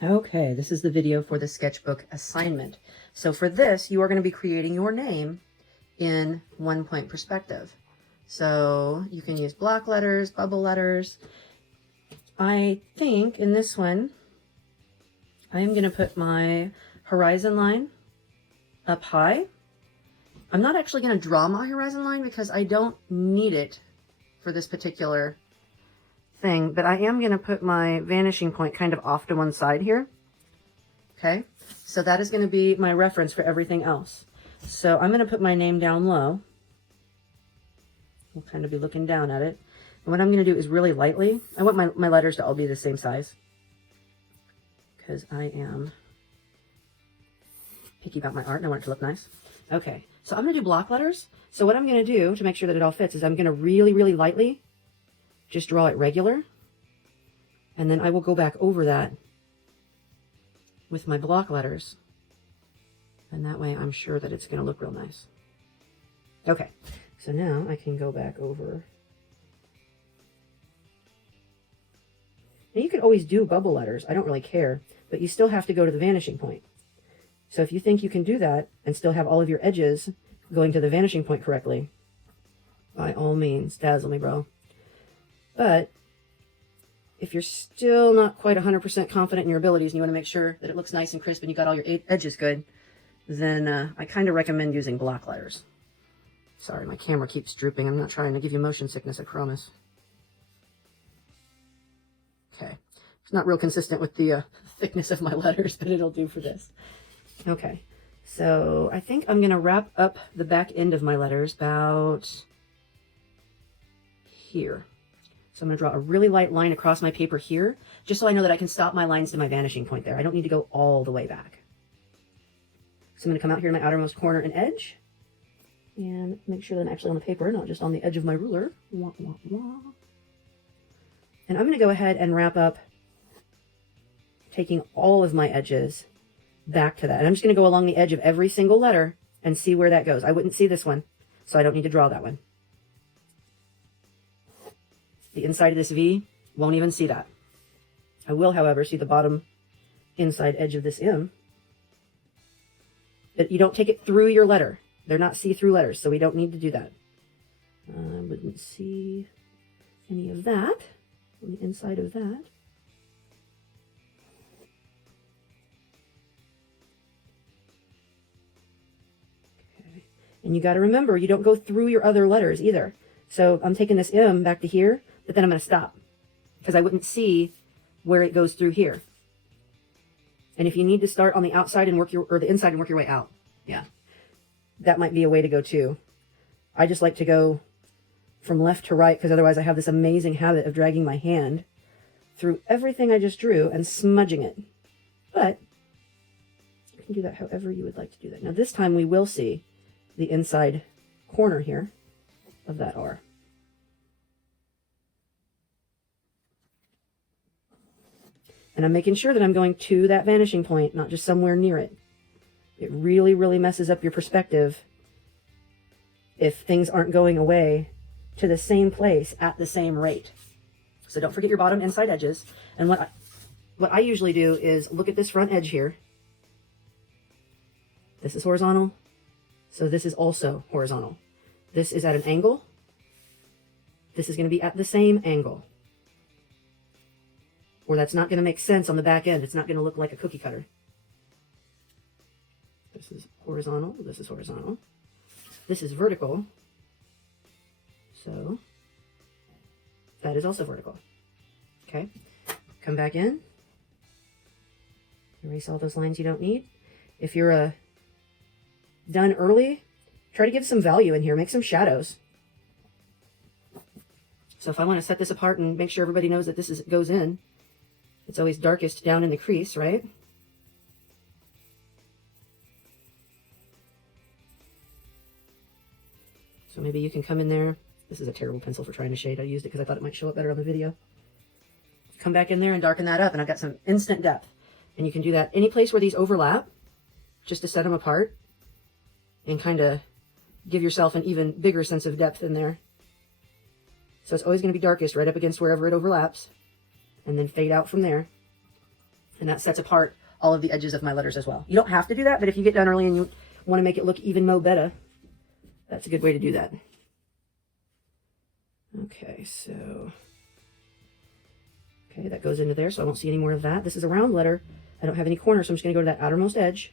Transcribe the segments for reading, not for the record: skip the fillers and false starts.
Okay, this is the video for the sketchbook assignment. So for this, you are going to be creating your name in 1-point perspective. So you can use block letters, bubble letters. I think in this one, I am going to put my horizon line up high. I'm not actually going to draw my horizon line because I don't need it for this particular thing, but I am going to put my vanishing point kind of off to one side here. Okay, so that is going to be my reference for everything else. So I'm going to put my name down low. We'll kind of be looking down at it. And what I'm going to do is really lightly, I want my letters to all be the same size because I am picky about my art and I want it to look nice. Okay, so I'm going to do block letters. So what I'm going to do to make sure that it all fits is I'm going to really, really lightly just draw it regular. And then I will go back over that with my block letters. And that way I'm sure that it's going to look real nice. Okay, so now I can go back over. Now you could always do bubble letters. I don't really care, but you still have to go to the vanishing point. So if you think you can do that and still have all of your edges going to the vanishing point correctly, by all means, dazzle me, bro. But if you're still not quite 100% confident in your abilities and you want to make sure that it looks nice and crisp and you got all your edges good, then I kind of recommend using block letters. Sorry, my camera keeps drooping. I'm not trying to give you motion sickness, I promise. Okay. It's not real consistent with the thickness of my letters, but it'll do for this. Okay. So I think I'm going to wrap up the back end of my letters about here. So I'm going to draw a really light line across my paper here, just so I know that I can stop my lines to my vanishing point there. I don't need to go all the way back. So I'm going to come out here in my outermost corner and edge, and make sure that I'm actually on the paper, not just on the edge of my ruler. Wah, wah, wah. And I'm going to go ahead and wrap up, taking all of my edges back to that. And I'm just going to go along the edge of every single letter and see where that goes. I wouldn't see this one, so I don't need to draw that one. The inside of this V, won't even see that. I will, however, see the bottom inside edge of this M. But you don't take it through your letter. They're not see-through letters, so we don't need to do that. I wouldn't see any of that on the inside of that. Okay. And you got to remember, you don't go through your other letters either. So I'm taking this M back to here, but then I'm going to stop because I wouldn't see where it goes through here. And if you need to start on the outside and work or the inside and work your way out, yeah, that might be a way to go too. I just like to go from left to right because otherwise I have this amazing habit of dragging my hand through everything I just drew and smudging it. But you can do that however you would like to do that. Now this time we will see the inside corner here of that R. And I'm making sure that I'm going to that vanishing point, not just somewhere near it. It really, really messes up your perspective if things aren't going away to the same place at the same rate. So don't forget your bottom inside edges. And what I usually do is look at this front edge here. This is horizontal, so this is also horizontal. This is at an angle. This is going to be at the same angle. Or that's not going to make sense on the back end. It's not going to look like a cookie cutter. This is horizontal. This is horizontal. This is vertical. So that is also vertical. Okay. Come back in. Erase all those lines you don't need. If you're done early, try to give some value in here. Make some shadows. So if I want to set this apart and make sure everybody knows that this goes in, it's always darkest down in the crease, right? So maybe you can come in there. This is a terrible pencil for trying to shade. I used it because I thought it might show up better on the video. Come back in there and darken that up, and I've got some instant depth. And you can do that any place where these overlap, just to set them apart and kind of give yourself an even bigger sense of depth in there. So it's always going to be darkest right up against wherever it overlaps, and then fade out from there. And that sets apart all of the edges of my letters as well. You don't have to do that, but if you get done early and you want to make it look even mo better, that's a good way to do that. Okay, so, okay, that goes into there, so I won't see any more of that. This is a round letter. I don't have any corners, so I'm just going to go to that outermost edge.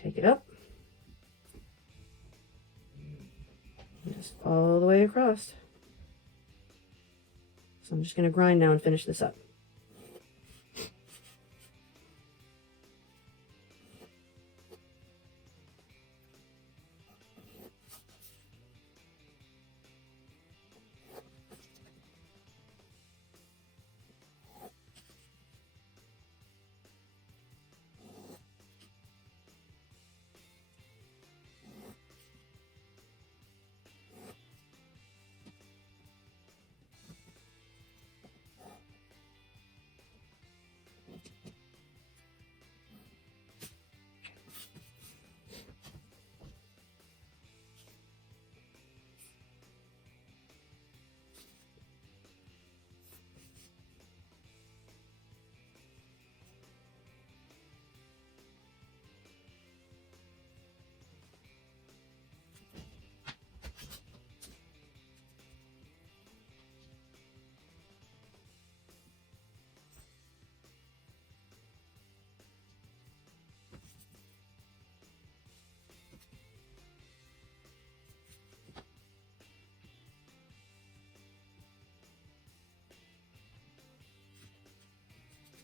Take it up. Just all the way across. So I'm just going to grind now and finish this up.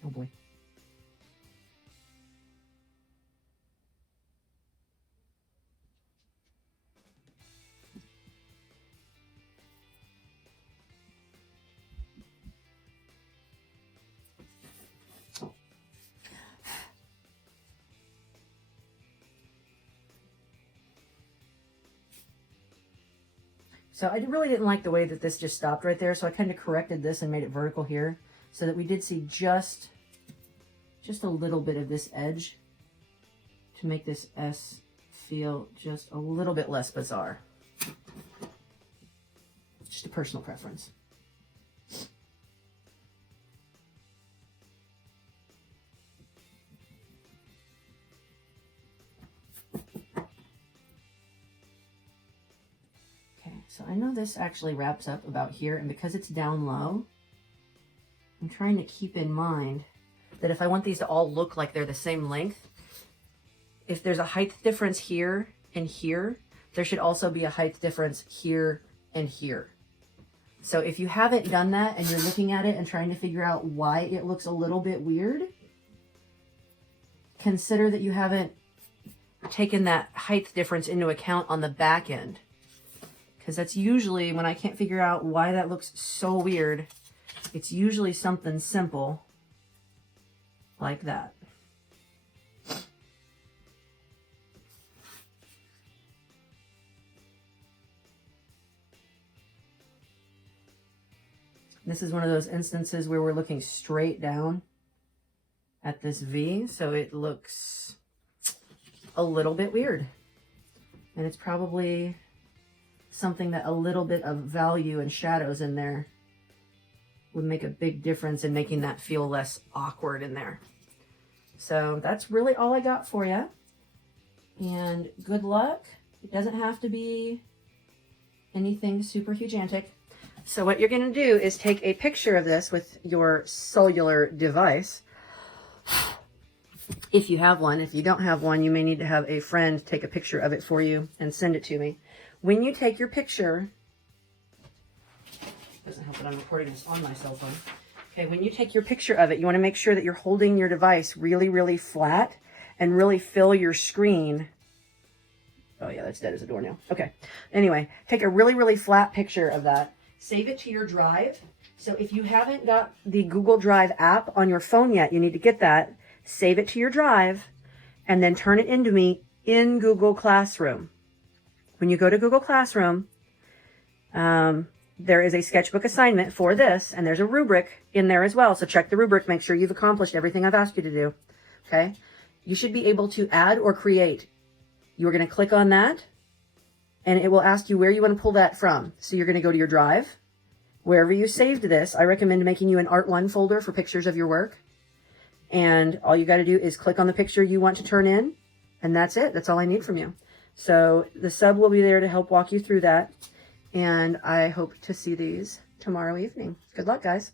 Oh boy. So I really didn't like the way that this just stopped right there, so I kind of corrected this and made it vertical here so that we did see just a little bit of this edge to make this S feel just a little bit less bizarre. Just a personal preference. So I know this actually wraps up about here, and because it's down low, I'm trying to keep in mind that if I want these to all look like they're the same length, if there's a height difference here and here, there should also be a height difference here and here. So if you haven't done that and you're looking at it and trying to figure out why it looks a little bit weird, consider that you haven't taken that height difference into account on the back end. Because that's usually, when I can't figure out why that looks so weird, it's usually something simple like that. This is one of those instances where we're looking straight down at this V, so it looks a little bit weird. And it's probably something that a little bit of value and shadows in there would make a big difference in making that feel less awkward in there. So that's really all I got for you. And good luck. It doesn't have to be anything super hugiantic. So what you're going to do is take a picture of this with your cellular device. If you have one. If you don't have one, you may need to have a friend take a picture of it for you and send it to me. When you take your picture, doesn't help that I'm recording this on my cell phone. Okay, when you take your picture of it, you want to make sure that you're holding your device really, really flat and really fill your screen. Oh yeah, that's dead as a doornail. Okay, anyway, take a really, really flat picture of that. Save it to your drive. So if you haven't got the Google Drive app on your phone yet, you need to get that. Save it to your drive and then turn it into me in Google Classroom. When you go to Google Classroom, there is a sketchbook assignment for this, and there's a rubric in there as well. So check the rubric, make sure you've accomplished everything I've asked you to do. Okay? You should be able to add or create. You're going to click on that, and it will ask you where you want to pull that from. So you're going to go to your drive. Wherever you saved this, I recommend making you an Art 1 folder for pictures of your work. And all you got to do is click on the picture you want to turn in, and that's it. That's all I need from you. So the sub will be there to help walk you through that. And I hope to see these tomorrow evening. Good luck, guys.